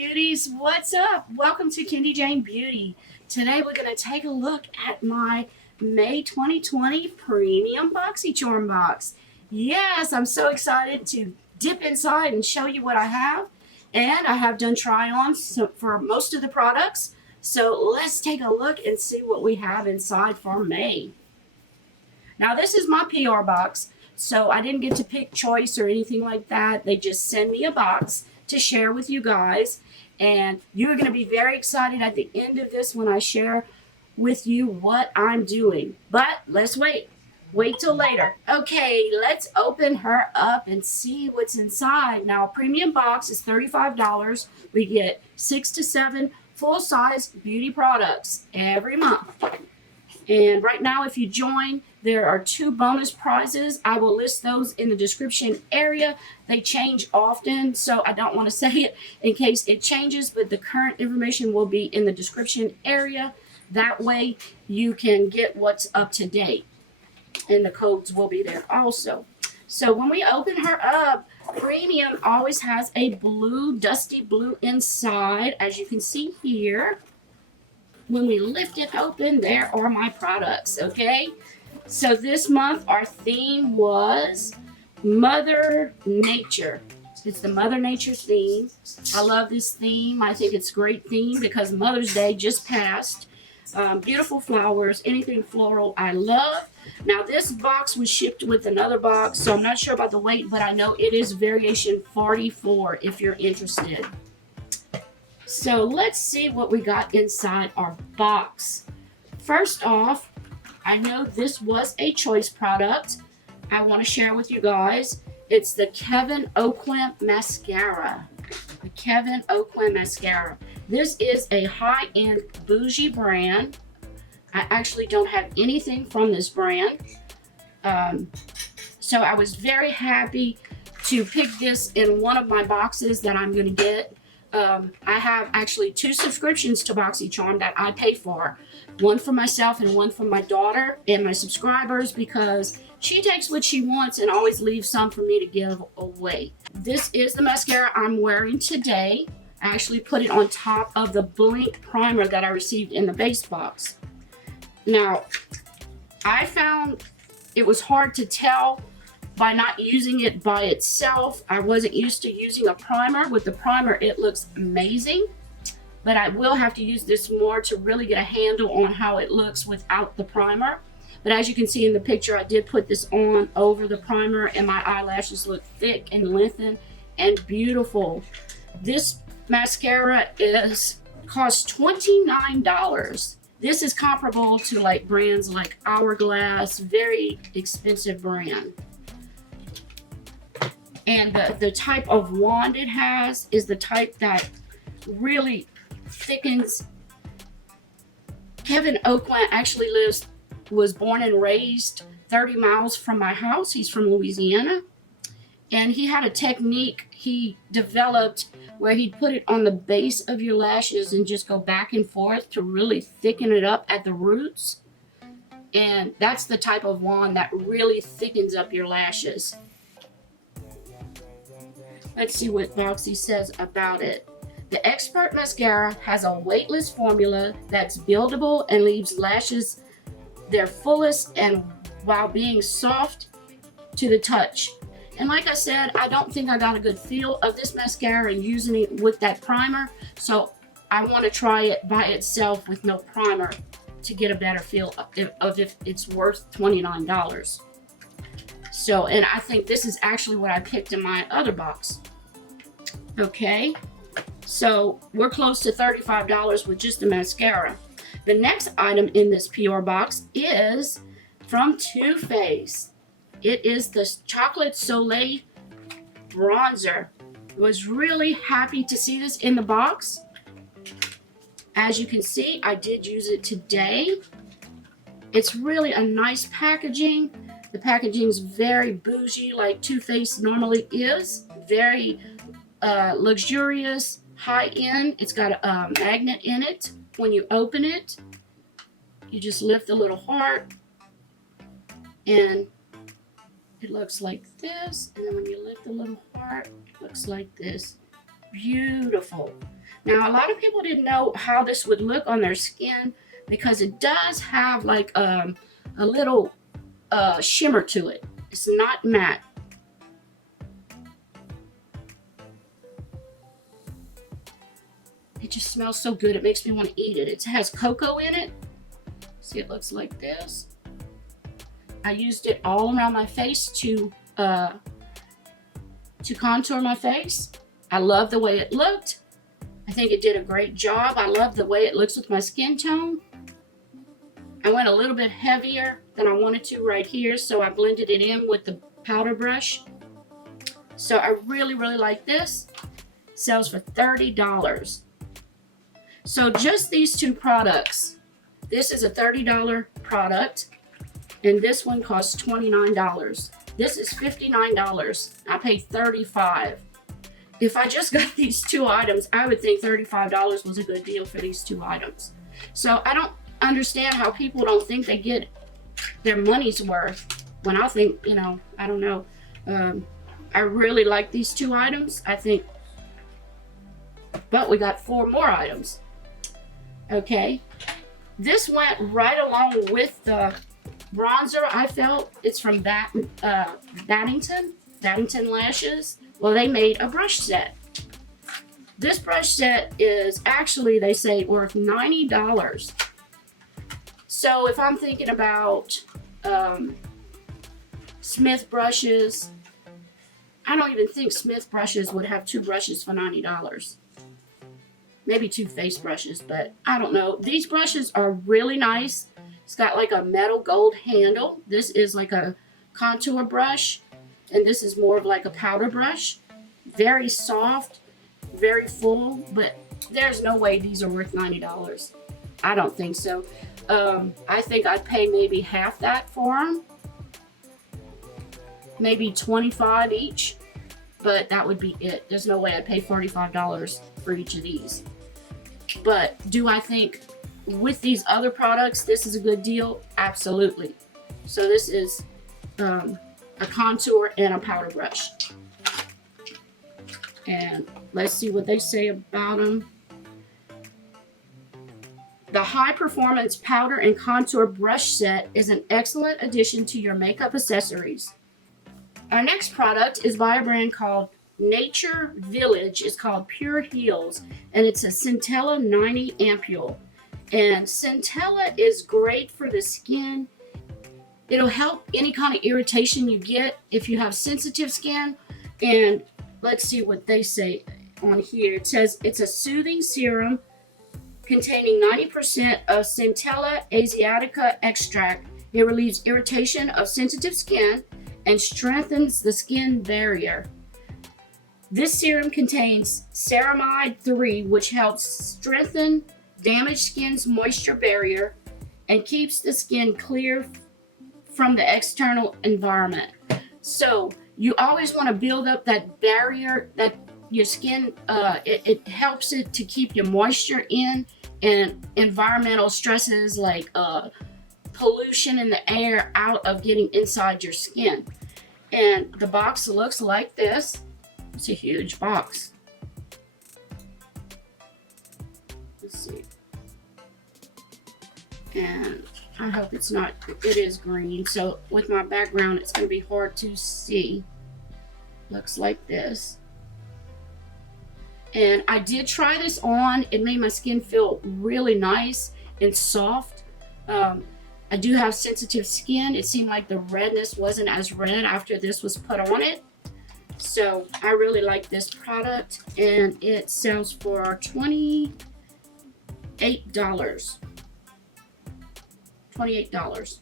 Beauties, what's up? Welcome to Kendy Jane Beauty. Today we're going to take a look at my May 2020 Premium Boxycharm box. Yes, I'm so excited to dip inside and show you what I have. And I have done try-ons for most of the products. So let's take a look and see what we have inside for May. Now this is my PR box, so I didn't get to pick choice or anything like that. They just send me a box to share with you guys, and you're going to be very excited at the end of this when I share with you what I'm doing. But let's wait till later. Okay, let's open her up and see what's inside. Now, a premium box is $35. We get 6 to 7 full-size beauty products every month. And right now, if you join, there are 2 bonus prizes. I will list those in the description area. They change often, so I don't want to say it in case it changes, but the current information will be in the description area. That way, you can get what's up to date, and the codes will be there also. So when we open her up, Premium always has a blue, dusty blue inside, as you can see here. When we lift it open, there are my products, okay? So this month, our theme was Mother Nature. It's the Mother Nature theme. I love this theme. I think it's a great theme because Mother's Day just passed. Beautiful flowers, anything floral, I love. Now, this box was shipped with another box, so I'm not sure about the weight, but I know it is variation 44 if you're interested. So let's see what we got inside our box. First off, I know this was a choice product. I want to share with you guys. It's the Kevyn Aucoin Mascara. The Kevyn Aucoin Mascara. This is a high-end bougie brand. I actually don't have anything from this brand. So I was very happy to pick this in one of my boxes that I'm going to get. I have actually 2 subscriptions to Boxycharm that I pay for. One for myself and one for my daughter and my subscribers, because she takes what she wants and always leaves some for me to give away. This is the mascara I'm wearing today. I actually put it on top of the Blink primer that I received in the base box. Now, I found it was hard to tell by not using it by itself. I wasn't used to using a primer. With the primer, it looks amazing, but I will have to use this more to really get a handle on how it looks without the primer. But as you can see in the picture, I did put this on over the primer, and my eyelashes look thick and lengthened and beautiful. This mascara costs $29. This is comparable to like brands like Hourglass, very expensive brand. And the type of wand it has is the type that really thickens. Kevyn Aucoin actually was born and raised 30 miles from my house. He's from Louisiana. And he had a technique he developed where he'd put it on the base of your lashes and just go back and forth to really thicken it up at the roots. And that's the type of wand that really thickens up your lashes. Let's see what Boxy says about it. The Expert Mascara has a weightless formula that's buildable and leaves lashes their fullest and while being soft to the touch. And like I said, I don't think I got a good feel of this mascara and using it with that primer. So I want to try it by itself with no primer to get a better feel of if it's worth $29. So, and I think this is actually what I picked in my other box. Okay, so we're close to $35 with just the mascara. The next item in this PR box is from Too Faced. It is the Chocolate Soleil Bronzer. I was really happy to see this in the box. As you can see, I did use it today. It's really a nice packaging. The packaging is very bougie, like Too Faced normally is. Very luxurious, high-end. It's got a magnet in it. When you open it, you just lift the little heart, and it looks like this. And then when you lift the little heart, it looks like this. beautiful. Now, a lot of people didn't know how this would look on their skin because it does have like a little shimmer to it. It's not matte. It just smells so good. It makes me want to eat it. It has cocoa in it. See, it looks like this. I used it all around my face to contour my face. I love the way it looked. I think it did a great job. I love the way it looks with my skin tone. I went a little bit heavier than I wanted to right here, so I blended it in with the powder brush. So I really, really like this. It sells for $30. So just these two products. This is a $30 product, and this one costs $29. This is $59. I paid $35. If I just got these two items, I would think $35 was a good deal for these two items. So I don't understand how people don't think they get their money's worth when I think, you know, I don't know. I really like these two items, I think. But we got 4 more items. Okay. This went right along with the bronzer, I felt. It's from Baddington Lashes. Well, they made a brush set. This brush set is actually, they say, worth $90. So if I'm thinking about Smith brushes, I don't even think Smith brushes would have 2 brushes for $90. Maybe 2 face brushes, but I don't know. These brushes are really nice. It's got like a metal gold handle. This is like a contour brush, and this is more of like a powder brush. Very soft, very full, but there's no way these are worth $90. I don't think so. I think I'd pay maybe half that for them. Maybe $25 each, but that would be it. There's no way I'd pay $45 for each of these. But do I think with these other products this is a good deal? Absolutely. So this is a contour and a powder brush. And let's see what they say about them. The high performance powder and contour brush set is an excellent addition to your makeup accessories. Our next product is by a brand called Nature Village. It's called Pure Heals, and it's a Centella 90 ampule. And Centella is great for the skin. It'll help any kind of irritation you get if you have sensitive skin. And let's see what they say on here. It says it's a soothing serum containing 90% of Centella asiatica extract. It relieves irritation of sensitive skin and strengthens the skin barrier. This serum contains ceramide 3, which helps strengthen damaged skin's moisture barrier and keeps the skin clear from the external environment. So you always want to build up that barrier that your skin, it helps it to keep your moisture in, and environmental stresses like pollution in the air out of getting inside your skin. And the box looks like this. It's a huge box. Let's see. And I hope it's not, it is green. So with my background, it's going to be hard to see. Looks like this. And I did try this on. It made my skin feel really nice and soft. I do have sensitive skin. It seemed like the redness wasn't as red after this was put on it. So I really like this product, and it sells for $28. $28.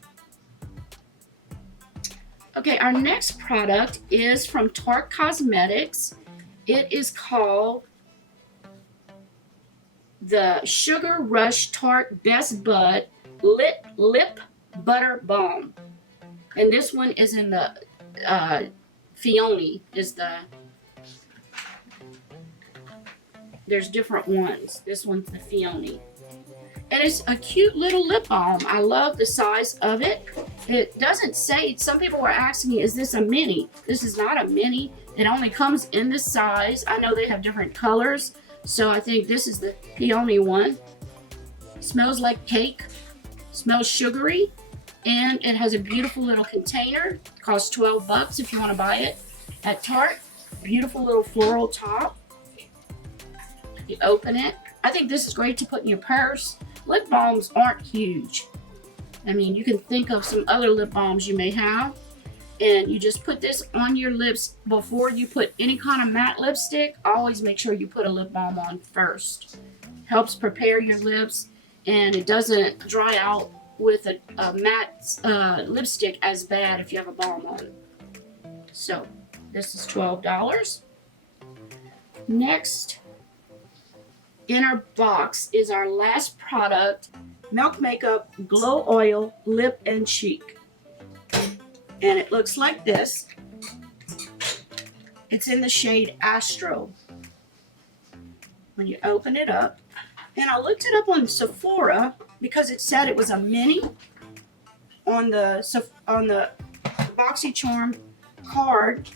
Okay, our next product is from Tarte Cosmetics. It is called the Sugar Rush Tarte Best Bud Lip Butter Balm. And this one is in the Fione is the, there's different ones. This one's the Fione. And it's a cute little lip balm. I love the size of it. It doesn't say, some people were asking me, is this a mini? This is not a mini. It only comes in this size. I know they have different colors, so I think this is the only one. Smells like cake, smells sugary, and it has a beautiful little container. It costs 12 bucks if you want to buy it at Tarte. Beautiful little floral top. You open it. I think this is great to put in your purse. Lip balms aren't huge. I mean, you can think of some other lip balms you may have, and you just put this on your lips before you put any kind of matte lipstick. Always make sure you put a lip balm on first. Helps prepare your lips, and it doesn't dry out with a matte lipstick as bad if you have a balm on. So this is $12. Next in our box is our last product, Milk Makeup Glow Oil Lip and Cheek. And it looks like this. It's in the shade Astro. When you open it up, and I looked it up on Sephora because it said it was a mini on the Boxycharm card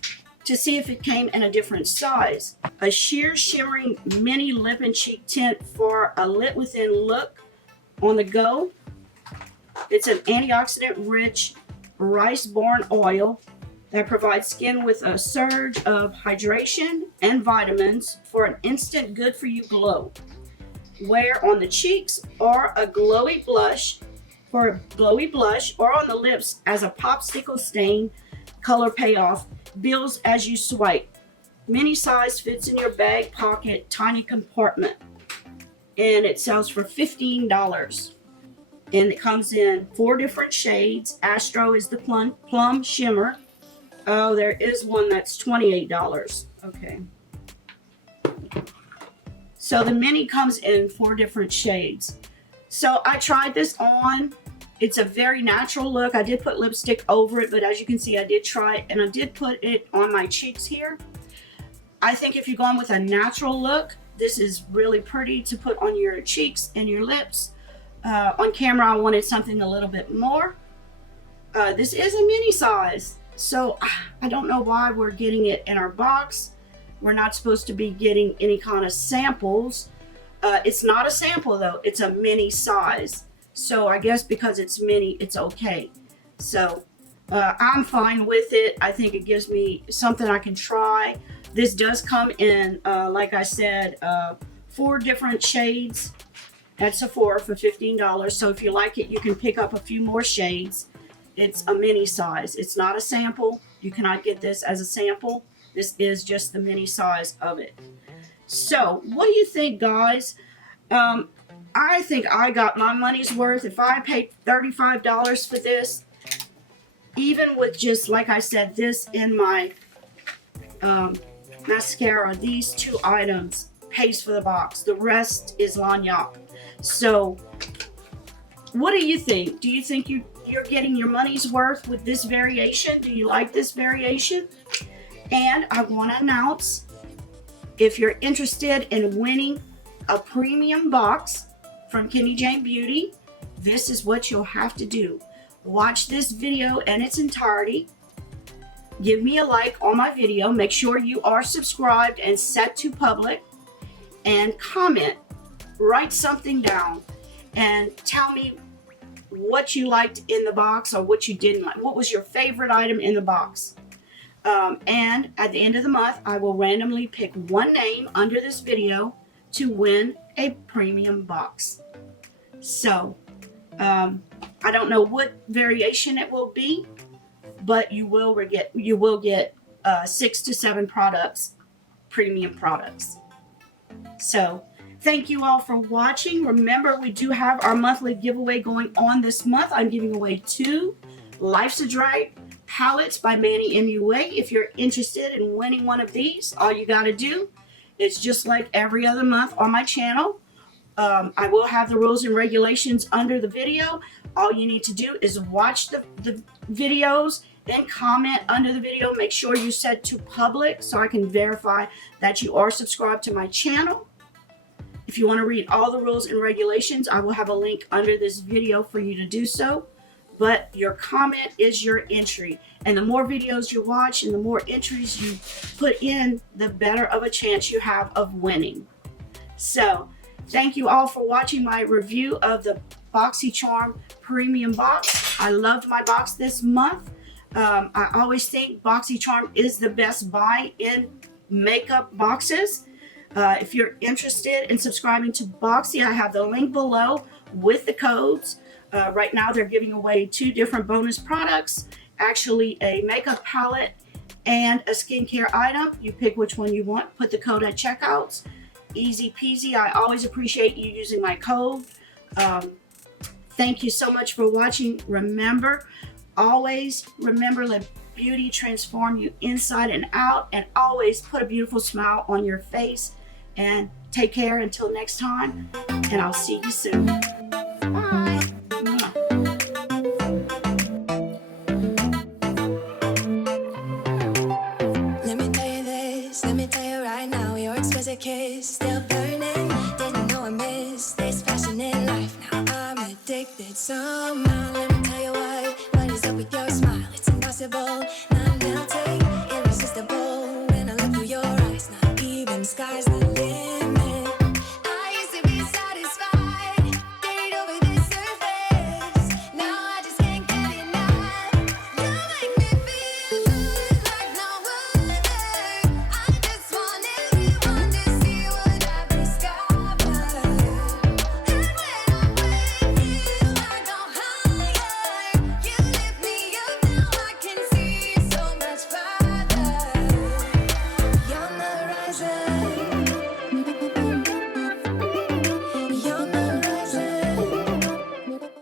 to see if it came in a different size. A sheer shimmering mini lip and cheek tint for a lit within look on the go. It's an antioxidant rich rice-borne oil that provides skin with a surge of hydration and vitamins for an instant good for you glow. Wear on the cheeks or a glowy blush or on the lips as a popsicle stain color payoff. Builds as you swipe. Mini size, fits in your bag, pocket, tiny compartment. And it sells for $15. And it comes in 4 different shades. Astro is the plum shimmer. Oh, there is one that's $28. Okay. So the mini comes in 4 different shades. So I tried this on. It's a very natural look. I did put lipstick over it, but as you can see, I did try it, and I did put it on my cheeks here. I think if you're going with a natural look, this is really pretty to put on your cheeks and your lips. On camera, I wanted something a little bit more. This is a mini size, so I don't know why we're getting it in our box. We're not supposed to be getting any kind of samples. It's not a sample though, it's a mini size. So I guess because it's mini, it's okay. So I'm fine with it. I think it gives me something I can try. This does come in, like I said, 4 different shades at Sephora for $15. So if you like it, you can pick up a few more shades. It's a mini size. It's not a sample. You cannot get this as a sample. This is just the mini size of it. So what do you think, guys? I think I got my money's worth. If I paid $35 for this, even with just, like I said, this in my mascara, these 2 items pays for the box. The rest is lagniappe. So what do you think? Do you think you're getting your money's worth with this variation? Do you like this variation? And I want to announce, if you're interested in winning a premium box from Kendy Jane Beauty, this is what you'll have to do. Watch this video in its entirety. Give me a like on my video. Make sure you are subscribed and set to public. And comment. Write something down. And tell me what you liked in the box or what you didn't like. What was your favorite item in the box? And at the end of the month, I will randomly pick one name under this video to win a premium box. So, I don't know what variation it will be, but you will get 6 to 7 products, premium products. So, thank you all for watching. Remember, we do have our monthly giveaway going on this month. I'm giving away 2 Life's a Drag palettes by Manny MUA. If you're interested in winning one of these, all you got to do is, just like every other month on my channel, I will have the rules and regulations under the video. All you need to do is watch the videos, then comment under the video. Make sure you set to public so I can verify that you are subscribed to my channel. If you want to read all the rules and regulations, I will have a link under this video for you to do so. But your comment is your entry. And the more videos you watch and the more entries you put in, the better of a chance you have of winning. So, thank you all for watching my review of the Boxycharm Premium Box. I loved my box this month. I always think Boxycharm is the best buy in makeup boxes. If you're interested in subscribing to Boxy, I have the link below with the codes. Right now they're giving away 2 different bonus products, actually a makeup palette and a skincare item. You pick which one you want, put the code at checkouts. Easy peasy. I always appreciate you using my code. Thank you so much for watching. Always remember, let beauty transform you inside and out, and always put a beautiful smile on your face. And take care until next time, and I'll see you soon. Bye. Let me tell you this, let me tell you right now, your exquisite kiss still burning. Didn't know I missed this passion in life. Now I'm addicted somehow. Let me tell you what is up with your smile? It's impossible. Not now.